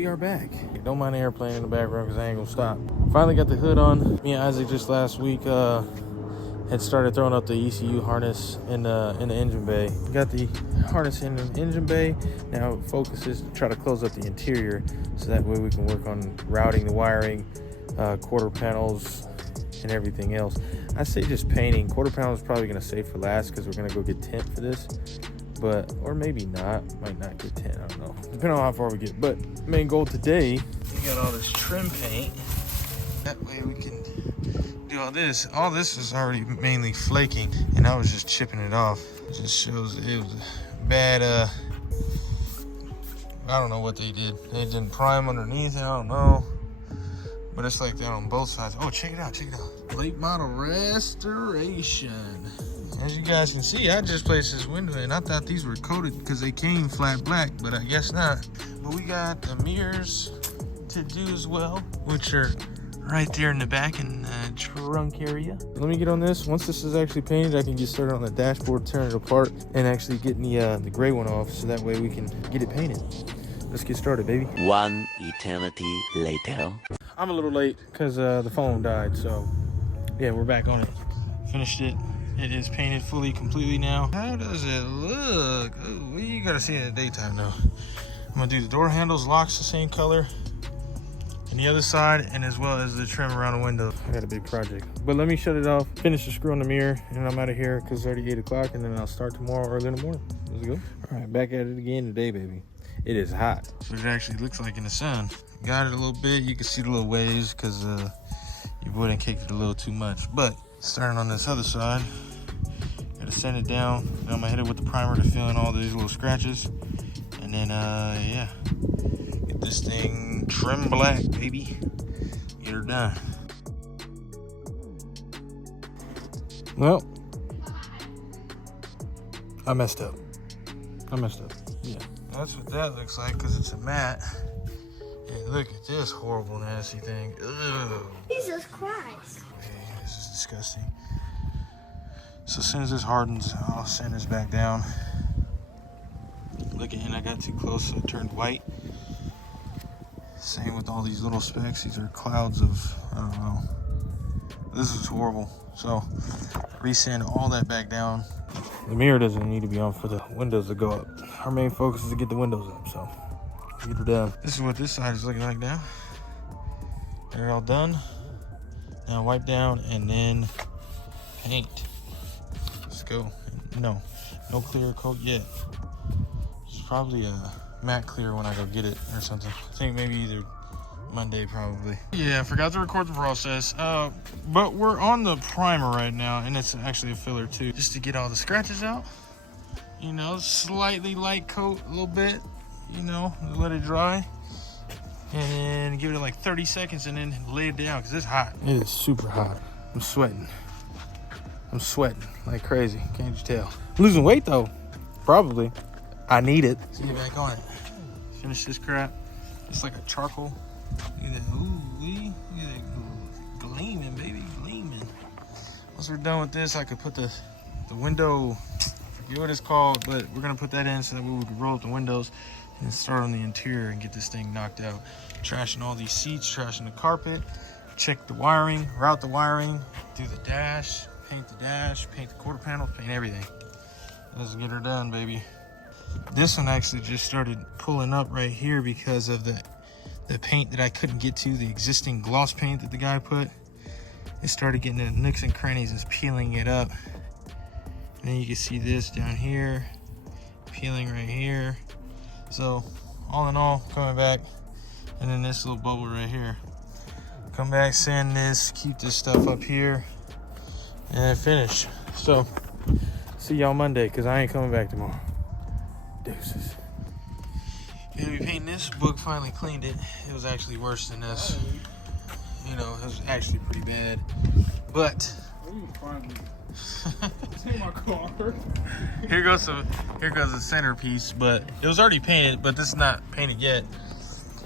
we are back. Don't mind the airplane in the background because I ain't gonna stop. Finally got the hood on. Me and Isaac just last week had started throwing up the ECU harness in the engine bay. Got the harness in the engine bay. Now focus is to try to close up the interior so that way we can work on routing the wiring, quarter panels, and everything else. I say just painting. Quarter panel is probably gonna save for last because we're gonna go get tint for this. But, or maybe not, might not get tint, I don't know. Depending on how far we get. But main goal today, we got all this trim paint. That way we can do all this. All this is already mainly flaking, and I was just chipping it off. It just shows it was bad, I don't know what they did. They didn't prime underneath it, I don't know. But it's like that on both sides. Oh, check it out, check it out. Late model restoration. As you guys can see, I just placed this window in. I thought these were coated because they came flat black, but I guess not. But we got the mirrors to do as well, which are right there in the back in the trunk area. Let me get on this. Once this is actually painted, I can get started on the dashboard, turn it apart, and actually getting the gray one off so that way we can get it painted. Let's get started, baby. One eternity later. I'm a little late because the phone died, so yeah, we're back on it. Finished it. It is painted fully, completely now. How does it look? Oh, you gotta see it in the daytime though. I'm gonna do the door handles, locks the same color, and the other side, and as well as the trim around the window. I got a big project. But let me shut it off, finish the screw on the mirror, and I'm out of here because it's already 8 o'clock, and then I'll start tomorrow early in the morning. Let's go. All right, back at it again today, baby. It is hot. That's what it actually looks like in the sun. Got it a little bit. You can see the little waves because your boy done kicked it a little too much. But starting on this other side, gotta sand it down. Then I'm gonna hit it with the primer to fill in all these little scratches. And then, yeah, get this thing trim black, baby. Get her done. Well, I messed up. Yeah. That's what that looks like because it's a matte. And look at this horrible, nasty thing. Ugh. Jesus Christ. Okay, this is disgusting. So as soon as this hardens, I'll sand this back down. Look, and I got too close, so it turned white. Same with all these little specks. These are clouds of, I don't know. This is horrible. So resand all that back down. The mirror doesn't need to be on for the windows to go up. Our main focus is to get the windows up, so get her done. This is what this side is looking like now. They're all done. Now wipe down and then paint. Let's go. No clear coat yet. It's probably a matte clear when I go get it or something. I think maybe either Monday probably. Yeah, I forgot to record the process. But we're on the primer right now, and it's actually a filler too, just to get all the scratches out. You know, slightly light coat a little bit. You know, let it dry, and then give it like 30 seconds, and then lay it down because it's hot. It is super hot. I'm sweating like crazy. Can't you tell? I'm losing weight though, probably. I need it. Let's get back on it. Finish this crap. It's like a charcoal. Look at that. Ooh, wee. Look at that gleaming, baby, gleaming. Once we're done with this, I could put the window, I forget what it's called, but we're gonna put that in so that we could roll up the windows and start on the interior and get this thing knocked out. Trashing all these seats, trashing the carpet, check the wiring, route the wiring, do the dash, paint the quarter panels, paint everything. Let's get her done, baby. This one actually just started pulling up right here because of the paint that I couldn't get to, the existing gloss paint that the guy put. It started getting in the nooks and crannies and peeling it up. And then you can see this down here, peeling right here. So all in all, coming back, and then this little bubble right here. Come back, sand this, keep this stuff up here, and finish. So see y'all Monday, because I ain't coming back tomorrow. Deuces. Gonna be painting this. Book finally cleaned it. It was actually worse than this. You know, it was actually pretty bad. But here goes the centerpiece, but it was already painted, but this is not painted yet.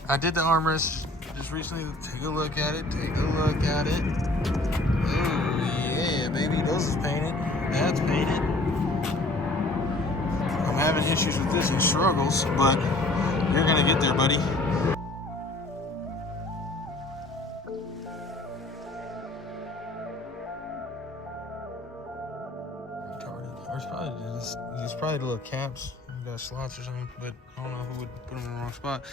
I did the armrest just recently. Take a look at it. Oh yeah, baby, those is painted. That's painted. I'm having issues with this and struggles, but you're gonna get there, buddy. Or it's probably the little caps. You got slots or something, but I don't know who would put them in the wrong spot.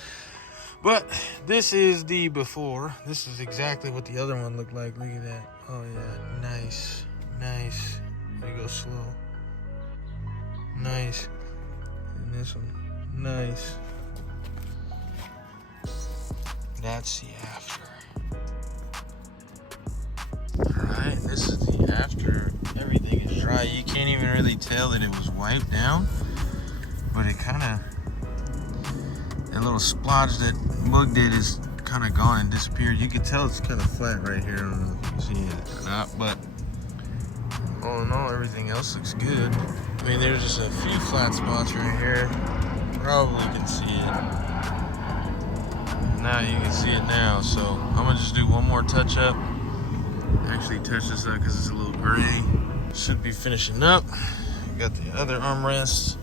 But this is the before. This is exactly what the other one looked like. Look at that. Oh yeah, nice, nice. There you go, slow. Nice. And this one, nice. That's the after. Alright, this is the after. Everything is dry. You can't even really tell that it was wiped down, but it kind of, that little splodge that Mug did is kind of gone and disappeared. You can tell it's kind of flat right here. I don't know if you can see it or not, but all in all, everything else looks good. I mean, there's just a few flat spots right here. Probably can see it. Now you can see it now. So I'm gonna just do one more touch up. Actually touch this up because it's a little gray. Should be finishing up. Got the other armrest,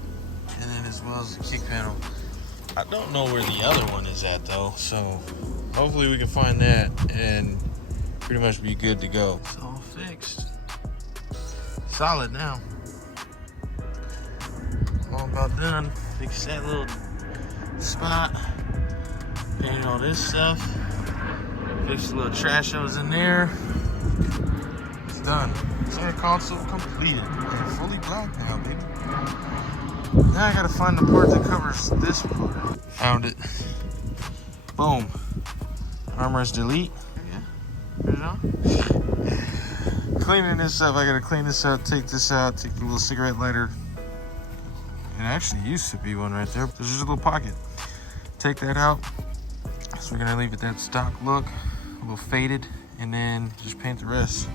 and then as well as the kick panel. I don't know where the other one is at though, so hopefully we can find that and pretty much be good to go. It's all fixed. Solid now. All about done. Fix that little spot. Paint all this stuff. Fix the little trash that was in there. It's done. Center console completed. I'm fully black now, baby. Now I gotta find the part that covers this part. Found it. Boom. Armrest delete. Yeah. Put it on. Cleaning this up. I gotta clean this out, take this out, take the little cigarette lighter. It actually used to be one right there. There's just a little pocket. Take that out. So we're gonna leave it that stock look, a little faded, and then just paint the rest.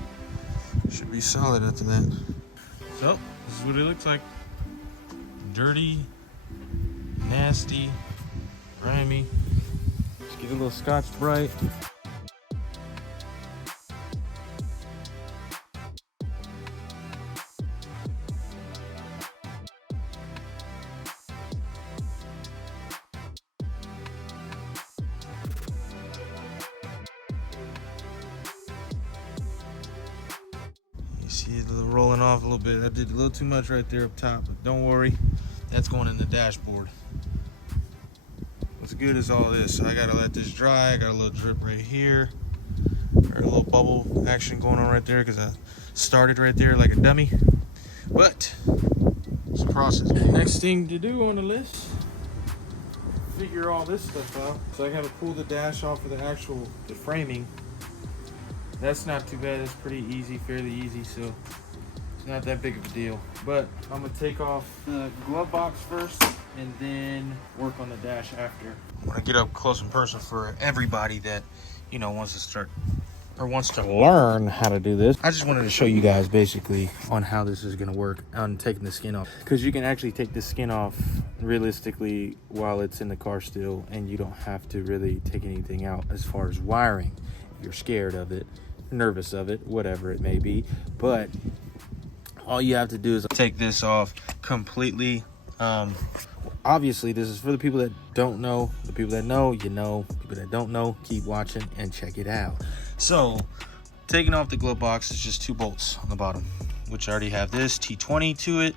Should be solid after that. So, this is what it looks like. Dirty, nasty, grimy. Just get a little Scotch Brite. You see it rolling off a little bit. I did a little too much right there up top, but don't worry. That's going in the dashboard. What's good is all this. So I gotta let this dry. I got a little drip right here. Or a little bubble action going on right there because I started right there like a dummy. But it's a process. Next thing to do on the list, figure all this stuff out. So I gotta pull the dash off of the framing. That's not too bad. It's pretty easy, fairly easy. So it's not that big of a deal. But I'm gonna take off the glove box first and then work on the dash after. I want to get up close and personal for everybody that, you know, wants to start or wants to learn how to do this. I just wanted to show you guys basically on how this is going to work on taking the skin off, because you can actually take the skin off realistically while it's in the car still, and you don't have to really take anything out as far as wiring. If you're scared of it, nervous of it, whatever it may be, but all you have to do is take this off completely. Obviously this is for the people that don't know. The people that know, you know. People that don't know, keep watching and check it out. So taking off the glove box is just 2 bolts on the bottom, which I already have this T20 to it,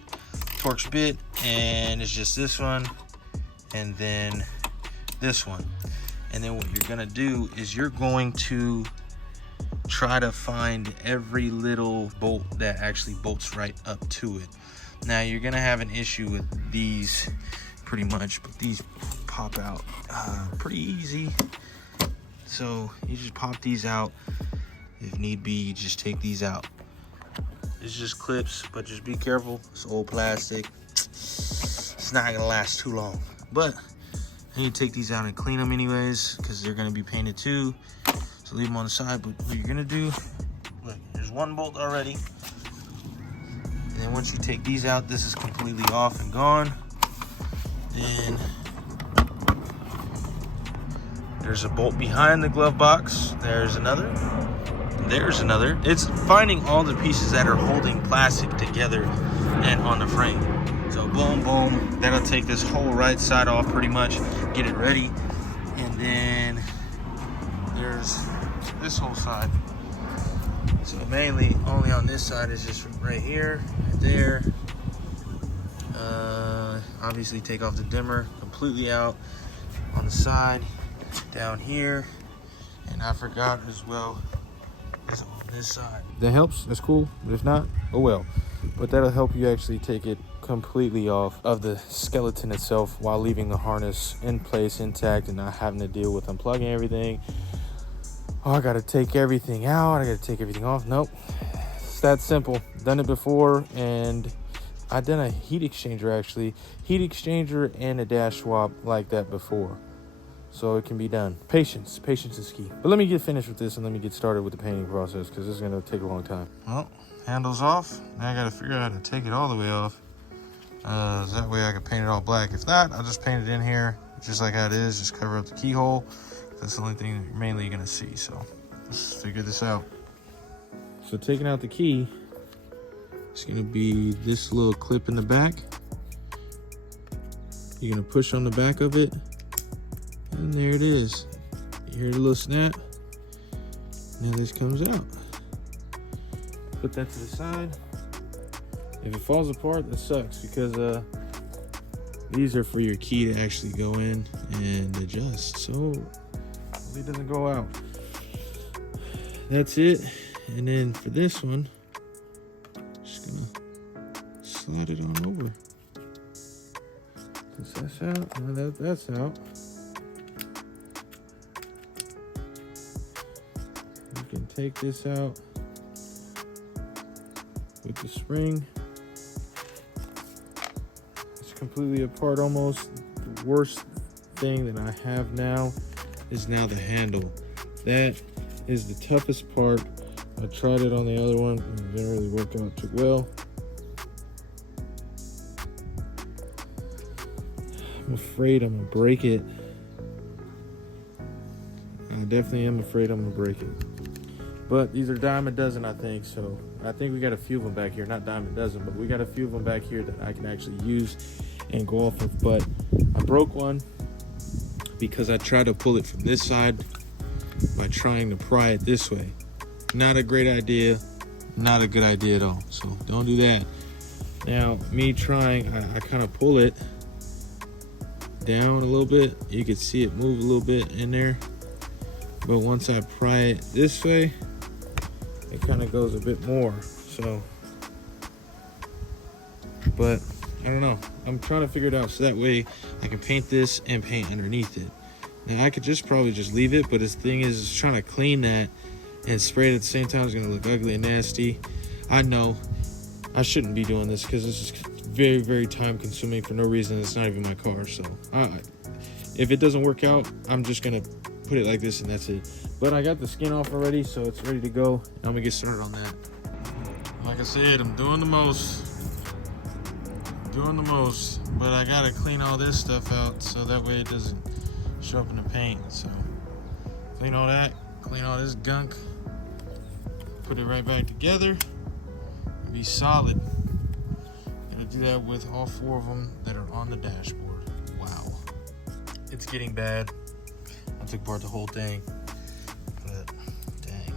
Torx bit, and it's just this one and then this one. And then what you're gonna do is you're going to try to find every little bolt that actually bolts right up to it. Now you're gonna have an issue with these pretty much, but these pop out pretty easy. So you just pop these out. If need be, you just take these out. It's just clips, but just be careful. It's old plastic. It's not gonna last too long. But I need to take these out and clean them anyways, because they're gonna be painted too. So leave them on the side. But what you're gonna do, look, there's 1 bolt already. And then once you take these out, this is completely off and gone. Then there's a bolt behind the glove box. There's another. There's another. It's finding all the pieces that are holding plastic together and on the frame. So boom, boom. That'll take this whole right side off pretty much. Get it ready. And then there's this whole side. So mainly only on this side is just right here, right there, obviously take off the dimmer completely out on the side, down here, and I forgot as well is on this side. That helps, that's cool, but if not, oh well. But that'll help you actually take it completely off of the skeleton itself while leaving the harness in place intact and not having to deal with unplugging everything. Oh, I gotta take everything out, I gotta take everything off. Nope, it's that simple. Done it before, and I done a heat exchanger actually. Heat exchanger and a dash swap like that before. So it can be done. Patience is key. But let me get finished with this and let me get started with the painting process because this is gonna take a long time. Well, handle's off. Now I gotta figure out how to take it all the way off. That way I can paint it all black. If not, I'll just paint it in here just like how it is. Just cover up the keyhole. That's the only thing you're mainly gonna see. So let's figure this out. So taking out the key, it's gonna be this little clip in the back. You're gonna push on the back of it, and there it is. You hear the little snap? Now this comes out. Put that to the side. If it falls apart, that sucks because these are for your key to actually go in and adjust. So it doesn't go out. That's it. And then for this one, just gonna slide it on over. Since that's out, now that's out. You can take this out with the spring. It's completely apart almost. The worst thing that I have now is now the handle. That is the toughest part. I tried it on the other one and it didn't really work out too well. I'm afraid I'm gonna break it. I definitely am afraid I'm gonna break it. But these are dime a dozen, I think. So I think we got a few of them back here. Not dime a dozen, but we got a few of them back here that I can actually use and go off of. But I broke one because I tried to pull it from this side by trying to pry it this way. Not a great idea, not a good idea at all. So don't do that. Now, me trying, I kind of pull it down a little bit. You can see it move a little bit in there. But once I pry it this way, it kind of goes a bit more. So, but I don't know. I'm trying to figure it out so that way I can paint this and paint underneath it. Now I could probably just leave it, but the thing is trying to clean that and spray it at the same time is gonna look ugly and nasty. I know I shouldn't be doing this because this is very, very time consuming for no reason. It's not even my car. So if it doesn't work out, I'm just gonna put it like this and that's it. But I got the skin off already, so it's ready to go. I'm gonna get started on that. Like I said, I'm doing the most. But I gotta clean all this stuff out so that way it doesn't show up in the paint. So clean all that, clean all this gunk, put it right back together and be solid. Gonna do that with all 4 of them that are on the dashboard. Wow, it's getting bad. I took apart the whole thing, but dang,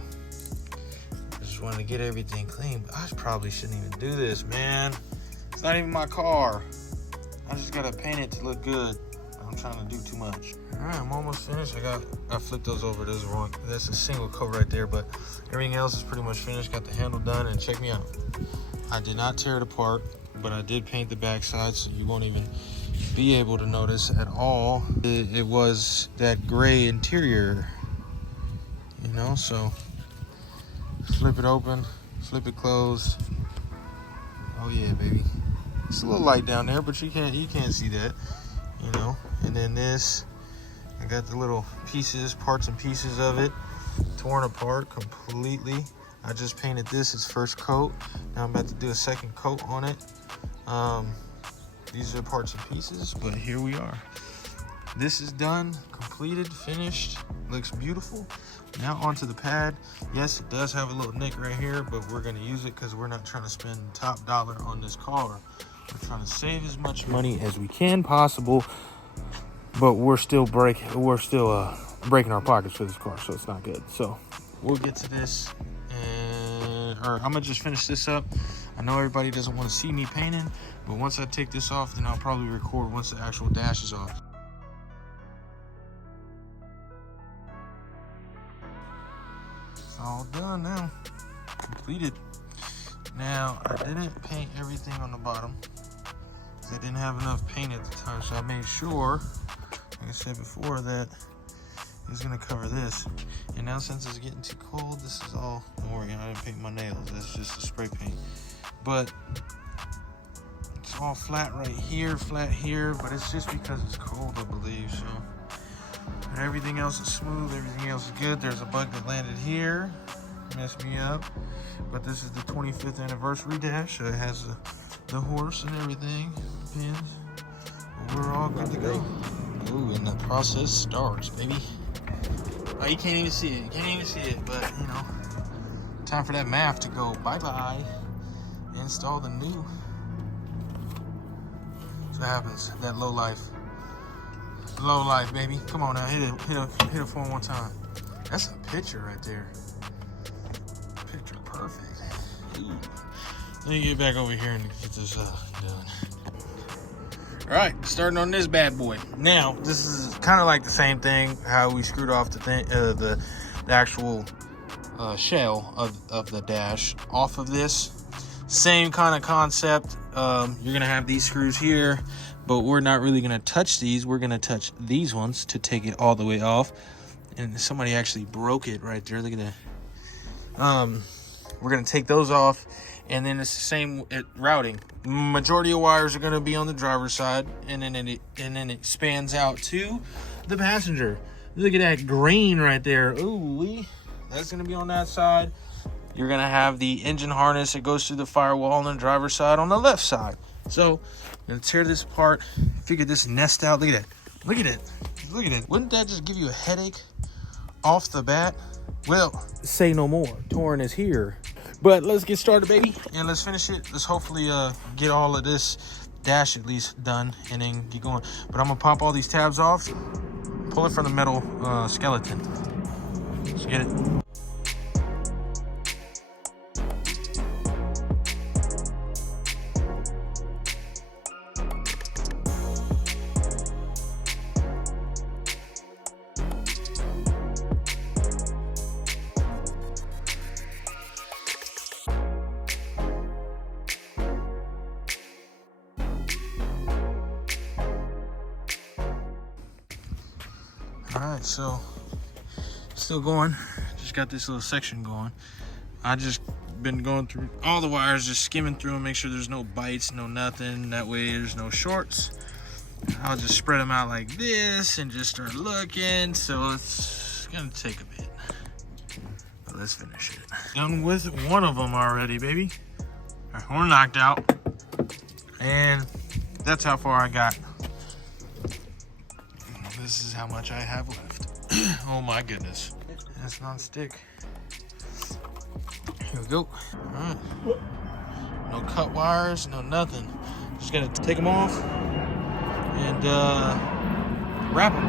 I just wanted to get everything clean. But I probably shouldn't even do this, man. It's not even my car. I just gotta paint it to look good. I'm trying to do too much. All right, I'm almost finished. I flipped those over. There's wrong. That's a single coat right there, but everything else is pretty much finished. Got the handle done, and check me out. I did not tear it apart, but I did paint the backside, so you won't even be able to notice at all. It was that gray interior, you know. So flip it open, flip it closed. Oh yeah, baby. It's a little light down there, but you can't see that, you know. And then this, I got the little pieces, parts and pieces of it torn apart completely. I just painted this as first coat. Now I'm about to do a second coat on it. These are parts and pieces, but here we are. This is done, completed, finished, looks beautiful. Now onto the pad. Yes, it does have a little nick right here, but we're gonna use it because we're not trying to spend top dollar on this car. We're trying to save as much money as we can possible, but we're still breaking our pockets for this car, so it's not good. So we'll get to this, or I'm gonna just finish this up. I know everybody doesn't want to see me painting, but once I take this off, then I'll probably record once the actual dash is off. It's all done now, completed. Now, I didn't paint everything on the bottom because I didn't have enough paint at the time, so I made sure, like I said before, that it's gonna cover this. And now since it's getting too cold, this is all, don't worry, I didn't paint my nails, that's just a spray paint. But it's all flat right here, flat here, but it's just because it's cold, I believe, so. But everything else is smooth, everything else is good. There's a bug that landed here, messed me up. But this is the 25th anniversary dash, so it has the horse and everything, pins. But we're all good to go. Ooh, and the process starts, baby. Oh, you can't even see it. You can't even see it, but you know, time for that math to go bye-bye. Install the new. That's what happens. That low life. Low life, baby. Come on now, hit it for one time. That's a picture right there. Picture perfect. Ooh. Let me get back over here and get this done. All right, starting on this bad boy. Now, this is kind of like the same thing, how we screwed off the actual shell of the dash off of this. Same kind of concept. You're gonna have these screws here, but we're not really gonna touch these. We're gonna touch these ones to take it all the way off. And somebody actually broke it right there. Look at that. We're gonna take those off, and then it's the same routing. Majority of wires are gonna be on the driver's side, and then it spans out to the passenger. Look at that green right there. Ooh, that's gonna be on that side. You're gonna have the engine harness that goes through the firewall on the driver's side on the left side. So I'm gonna tear this apart, figure this nest out. Look at that. Look at it. Look at it. Wouldn't that just give you a headache off the bat? Well, say no more. Torn is here. But let's get started, baby, and let's finish it. Let's hopefully get all of this dash at least done and then get going. But I'm gonna pop all these tabs off, pull it from the metal skeleton. Let's get it. Alright, so still going. Just got this little section going. I just been going through all the wires, just skimming through them, make sure there's no bites, no nothing. That way there's no shorts. I'll just spread them out like this and just start looking. So it's gonna take a bit. But let's finish it. Done with one of them already, baby. We're knocked out. And that's how far I got. This is how much I have left. Oh my goodness. That's non-stick. Here we go. All right. No cut wires, no nothing. Just gonna take them off and wrap them.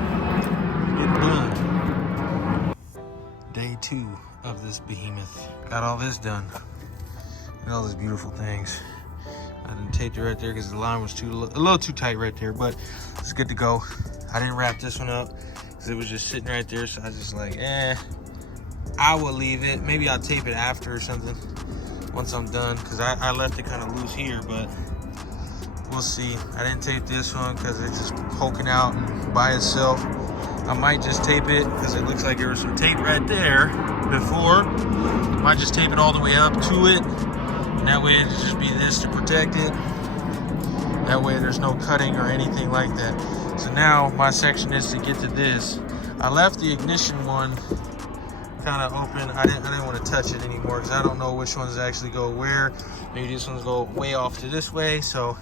Get done. Day 2 of this behemoth. Got all this done. And all these beautiful things. I didn't tape it right there because the line was a little too tight right there, but it's good to go. I didn't wrap this one up because it was just sitting right there, so I was just like, I will leave it. Maybe I'll tape it after or something once I'm done, because I left it kind of loose here, but we'll see. I didn't tape this one because it's just poking out by itself. I might just tape it because it looks like there was some tape right there before. Might just tape it all the way up to it, and that way it'll just be this to protect it. That way there's no cutting or anything like that. So now my section is to get to this. I left the ignition one kind of open. I didn't want to touch it anymore because I don't know which ones actually go where. Maybe these ones go way off to this way, so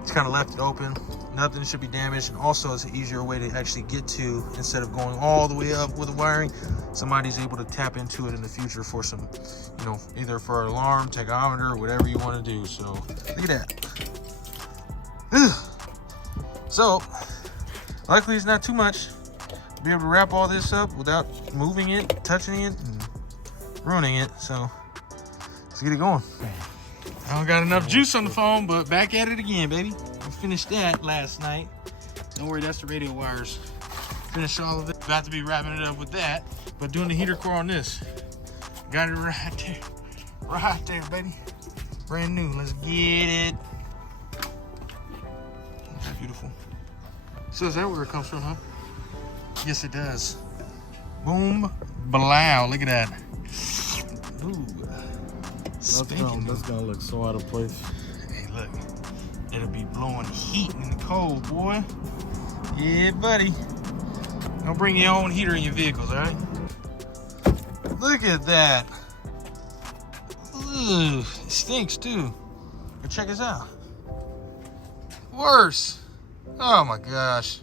just kind of left it open. Nothing should be damaged, and also it's an easier way to actually get to, instead of going all the way up with the wiring. Somebody's able to tap into it in the future for some, you know, either for an alarm, tachometer, whatever you want to do. So look at that. So luckily it's not too much. Be able to wrap all this up without moving it, touching it, and ruining it. So let's get it going. I don't got enough juice on the phone, but back at it again, baby. We finished that last night. Don't worry, that's the radio wires. Finished all of it. About to be wrapping it up with that, but doing the heater core on this. Got it right there. Right there, baby. Brand new. Let's get it. Isn't that beautiful? So is that where it comes from, huh? Yes, it does. Boom, blow. Look at that. Ooh. That's gonna look so out of place. Hey, look. It'll be blowing heat in the cold, boy. Yeah, buddy. Don't bring your own heater in your vehicles, all right? Look at that. Ugh, it stinks too. But check this out. Worse. Oh my gosh.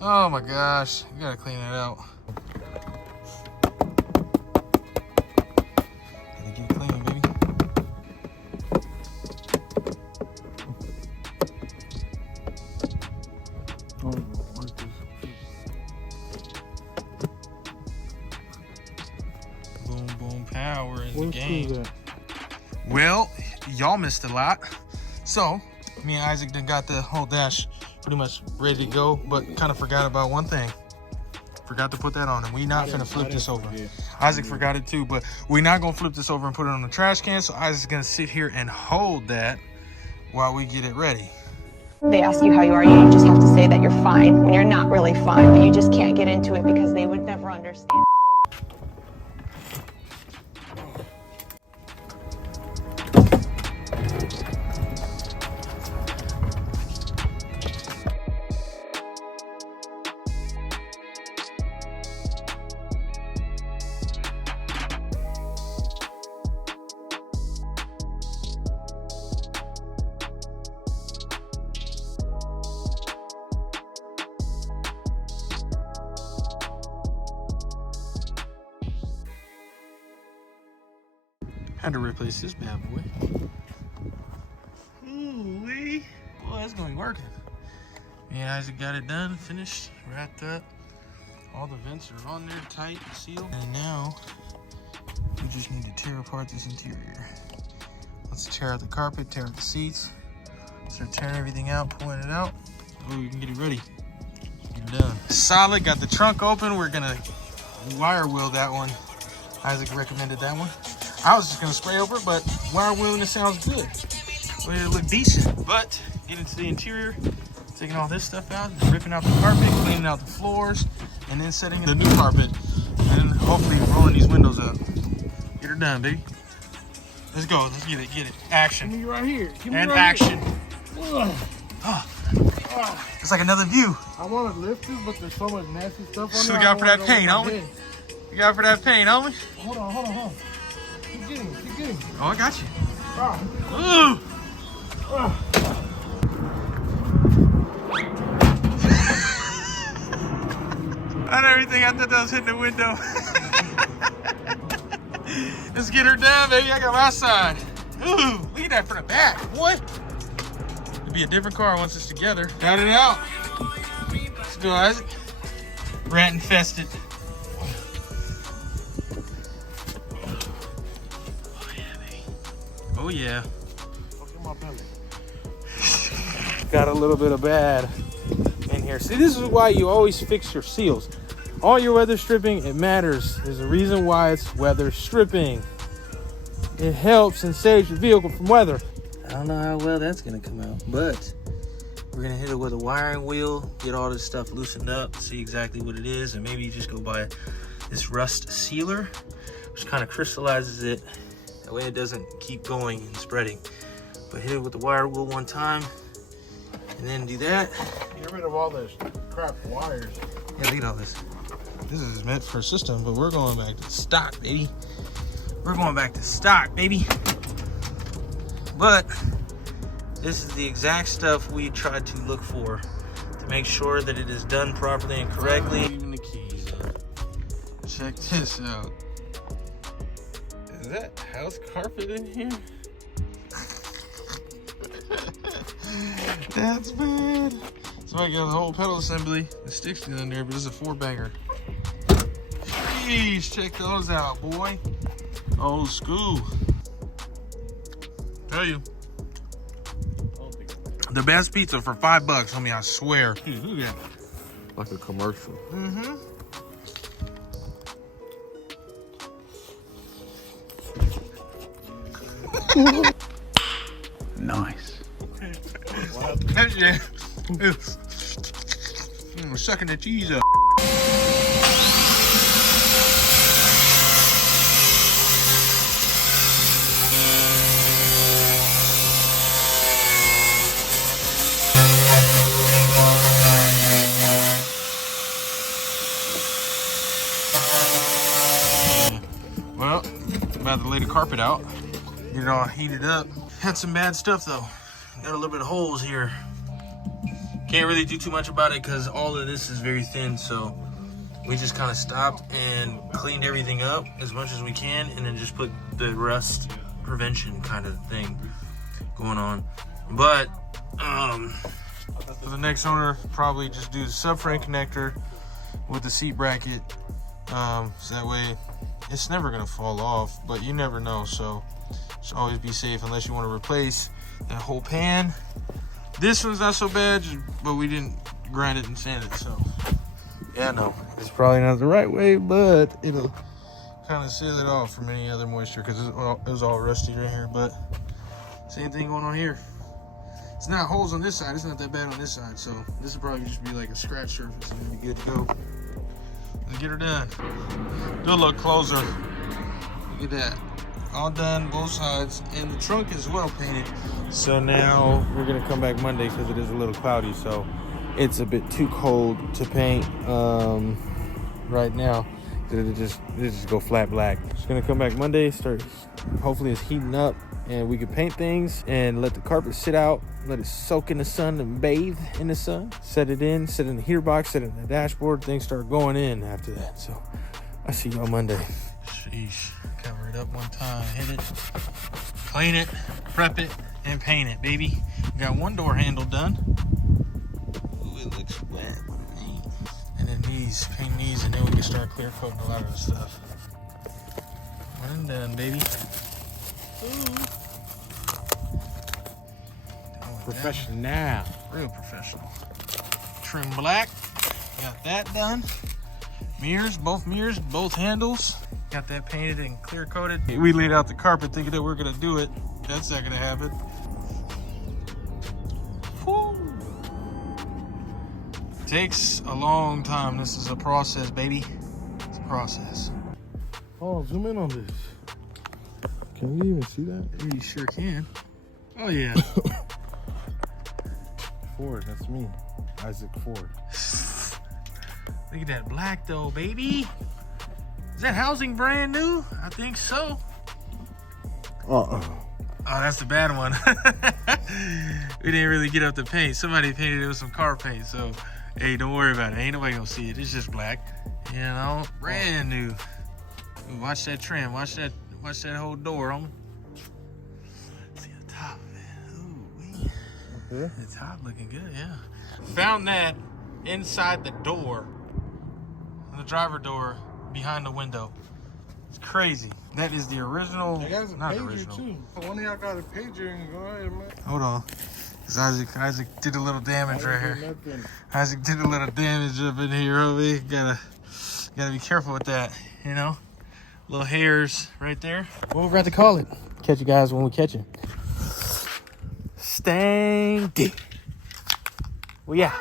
Oh my gosh. You gotta clean it out. Gotta get it clean, baby. Boom, boom, power in the game. Well, y'all missed a lot. So, me and Isaac done got the whole dash pretty much ready to go, but kind of forgot about one thing. Forgot to put that on, and we not finna flip this over. Isaac forgot it too, but we're not gonna flip this over and put it on the trash can, so Isaac's gonna sit here and hold that while we get it ready. They ask you how you are, you just have to say that you're fine when you're not really fine, but you just can't get into it because they would never understand. Had to replace this bad boy. Ooh-wee. Boy, that's gonna be working. Me and Isaac got it done, finished, wrapped up. All the vents are on there, tight, sealed. And now, we just need to tear apart this interior. Let's tear out the carpet, tear out the seats. Start tearing everything out, pulling it out. Oh, we can get it ready. Get it done. Solid, got the trunk open. We're gonna wire wheel that one. Isaac recommended that one. I was just gonna spray over it, but wire wheeling it sounds good. Well, it look decent, but get into the interior, taking all this stuff out, ripping out the carpet, cleaning out the floors, and then setting in the new carpet, and hopefully rolling these windows up. Get her done, baby. Let's go. Let's get it. Get it. Action. Give me right here. Give me And right action. Here. It's like another view. I want to lift this, but there's so much nasty stuff on So there. we got for that paint, don't we? We got for that paint, don't we? Hold on. Keep getting. Oh, I got you. Ah. Ooh. On everything, I thought that was hitting the window. Let's get her done, baby. I got my side. Ooh, look at that from the back, boy. It'll be a different car once it's together. Got it out. Let's go, Isaac. Rat infested. Oh yeah, baby. Oh yeah. Look at my belly. Got a little bit of bad in here. See, this is why you always fix your seals. All your weather stripping, it matters. There's a reason why it's weather stripping. It helps and saves your vehicle from weather. I don't know how well that's gonna come out, but we're gonna hit it with a wiring wheel, get all this stuff loosened up, see exactly what it is, and maybe you just go buy this rust sealer, which kind of crystallizes it. That way it doesn't keep going and spreading. But hit it with the wire wheel one time, and then do that. Get rid of all this crap wires. Yeah, look at all this. This is meant for a system, but we're going back to stock, baby. We're going back to stock, baby. But this is the exact stuff we tried to look for to make sure that it is done properly and correctly. Even the keys. Check this out. Is that house carpet in here? That's bad. So I got the whole pedal assembly. The stick's still in there, but it's a 4-banger. Jeez, check those out, boy. Old school. tell you. The best pizza for $5, homie, I swear. Dude, look at that. Like a commercial. Mm-hmm. Nice. Yeah. Sucking the cheese up. Well, about to lay the carpet out, get it all heated up. Had some bad stuff though. Got a little bit of holes here. Can't really do too much about it because all of this is very thin, so we just kind of stopped and cleaned everything up as much as we can, and then just put the rust prevention kind of thing going on. But for the next owner, probably just do the subframe connector with the seat bracket, so that way it's never gonna fall off, but you never know, so just always be safe unless you want to replace that whole pan. This one's not so bad, but we didn't grind it and sand it, so yeah, no, it's probably not the right way, but it'll kind of seal it off from any other moisture because it was all rusty right here. But same thing going on here. It's not holes on this side, it's not that bad on this side, so this will probably just be like a scratch surface and it'll be good to go. Let's get her done. Do a little closer. Look at that. All done, both sides, and the trunk is well painted. So now we're gonna come back Monday because it is a little cloudy, so it's a bit too cold to paint right now. It'll just go flat black. Just gonna come back Monday, start, hopefully it's heating up and we can paint things and let the carpet sit out, let it soak in the sun and bathe in the sun. Set it in the heater box, set it in the dashboard, things start going in after that. So I'll see you on Monday. Sheesh, cover it up one time, hit it, clean it, prep it, and paint it, baby. Got one door handle done. Ooh, it looks wet. And then these, paint these, and then we can start clear coating a lot of the stuff. One and done, baby. Ooh. Professional. Real professional. Trim black. Got that done. Mirrors, both handles. Got that painted and clear coated. We laid out the carpet thinking that we're gonna do it. That's not gonna happen. Whew. Takes a long time. This is a process, baby. It's a process. Oh, zoom in on this. Can you even see that? You sure can. Oh yeah. Ford, that's me. Isaac Ford. Look at that black though, baby. Is that housing brand new? I think so. Uh-uh. Oh, that's the bad one. We didn't really get up the paint. Somebody painted it with some car paint, so hey, don't worry about it. Ain't nobody gonna see it. It's just black. You know, brand new. Ooh, watch that trim. Watch that whole door, homie. See the top of it. Ooh, Okay. the top looking good, yeah. Found that inside the door, the driver door behind the window. It's crazy. That is the original. They got a not pager original. too. One of y'all got a pager and go ahead, man. Hold on. 'Cause Isaac did a little damage right here. Nothing. Isaac did a little damage up in here, Obi. Gotta be careful with that, you know? Little hairs right there. What we got to call it? Catch you guys when we catch it. Stanky. Well, yeah.